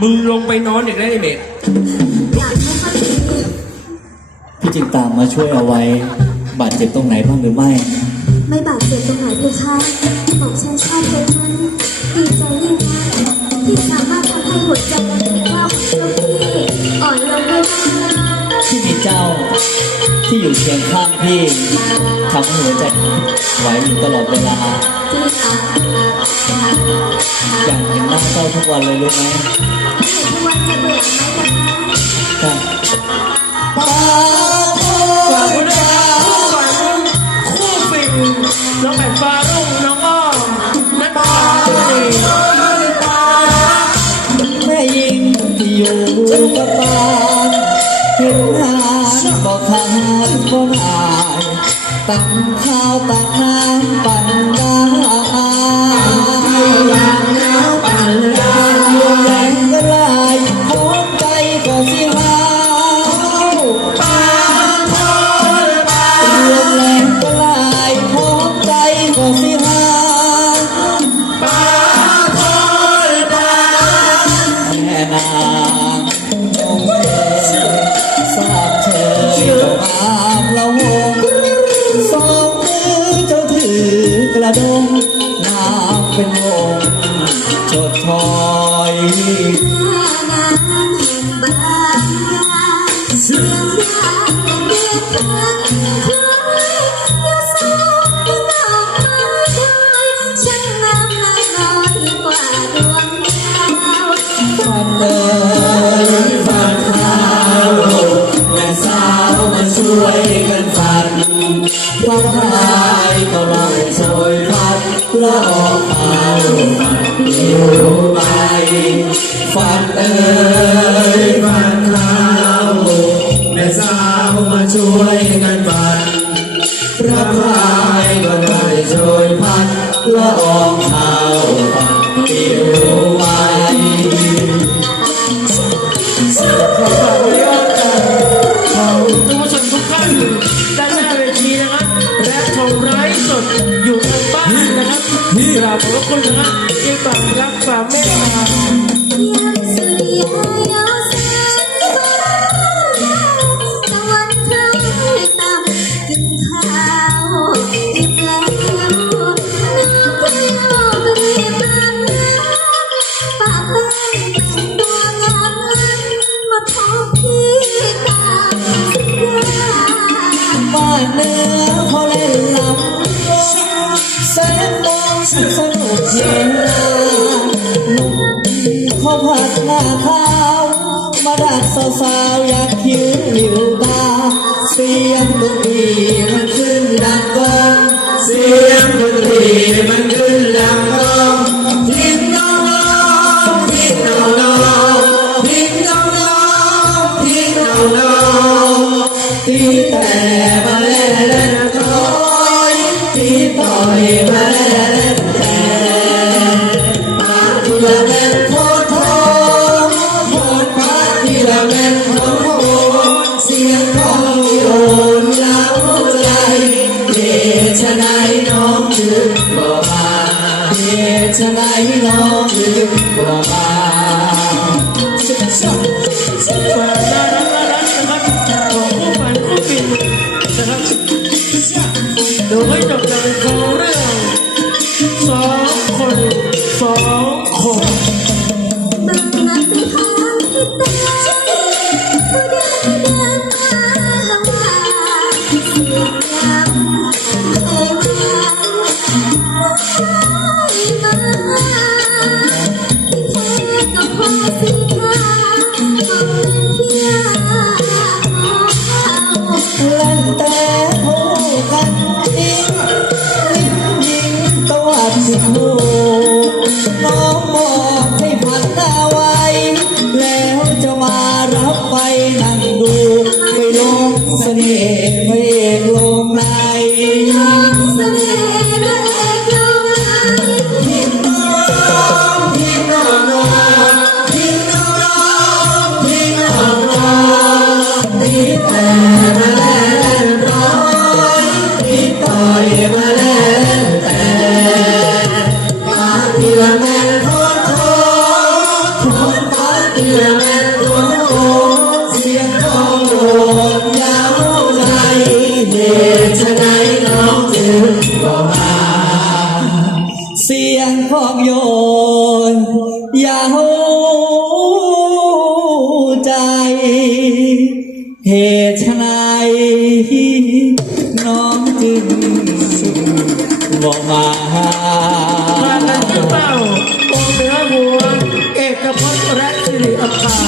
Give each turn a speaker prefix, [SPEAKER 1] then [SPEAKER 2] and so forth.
[SPEAKER 1] มึงลงไปนอนอีกแล้วไอ้เมด
[SPEAKER 2] อยากให้เขาดี
[SPEAKER 3] พี่จึงตามมาช่วยเอาไว้ บาดเจ็บตรงไหนบ้างหรือไม่
[SPEAKER 2] ไม่บาดเจ็บตรงไหนเลยคะบอกฉันชอบเพชรนั้นดีใจยิ่งนักที่สามารถทำให้หัวใจและถึงว่าของพี่อ่อนลงได้บ้าง
[SPEAKER 3] ที่มีเจ้า ที่อยู่เคียงข้างพี่ทำให้หัวใจไหวอยู่ตลอดเวลา
[SPEAKER 2] จริงเหรอ
[SPEAKER 3] อยากเห็นหน้าเจ้าทุกวันเลยรู้ไหม
[SPEAKER 2] เห็นทุกวันจะเบื่อไหมล่ะคะ
[SPEAKER 3] จ้ะ
[SPEAKER 1] ฝากคุณด้วยนะครับคู่ฝันคู่ฟินน้องแผ่นฟ้ารุ่งน้องอ้อมนักข่าวดี
[SPEAKER 3] แม่ยิงที่อยู่กับบ้า นเห็นานบอกทานบนอายตักข้าวตักน้ำปั่น
[SPEAKER 2] ได้
[SPEAKER 3] ร้องไห้
[SPEAKER 4] ก็ลอยโชยพัดละออกข่าวฝันอยู่ไปฝันเอ่ยฝัน อยู่
[SPEAKER 1] ทางบ้านนะครับกราบขอบพระคุณนะครับที่ฝากรักฝากเมตตา
[SPEAKER 2] มองสุ
[SPEAKER 3] ดสนุกเย็นนาหนุ่มเขาผัดหน้าเท้ามาดักสาวๆอยากคิ้วหลิวตาเสียงดนตรีมันขึ้นดังก้อง
[SPEAKER 4] เสียงดนตรีมันขึ้นดังก้อง ชะไหนน้องจึงบอกมาเดชะไหนน้องจึงบอกมา
[SPEAKER 1] ความน่ารักน่ารักนะครับของคู่ฝันคู่ฟินนะครับดูให้จบกันของเรื่องสองคนสองคน
[SPEAKER 2] บางนัดเป็นทางที่ตา พ
[SPEAKER 3] ระลงไลเสน่ห์พอ
[SPEAKER 2] ไหล
[SPEAKER 4] พี่น้ทิ้งน้องพี่องน้ทิ้งน้องพี่แต่มาแล่นร้อยพี่ต่อยมาแล่นแต่ปเตือนน
[SPEAKER 5] โทษโทษโทษปเตือน
[SPEAKER 4] นโยงของโยนยาวใจ เหตุไฉนน้องจึงบอกมา
[SPEAKER 1] มากันที่เป้าองค์เหนือหัว เอกพจน์และสิริอัครา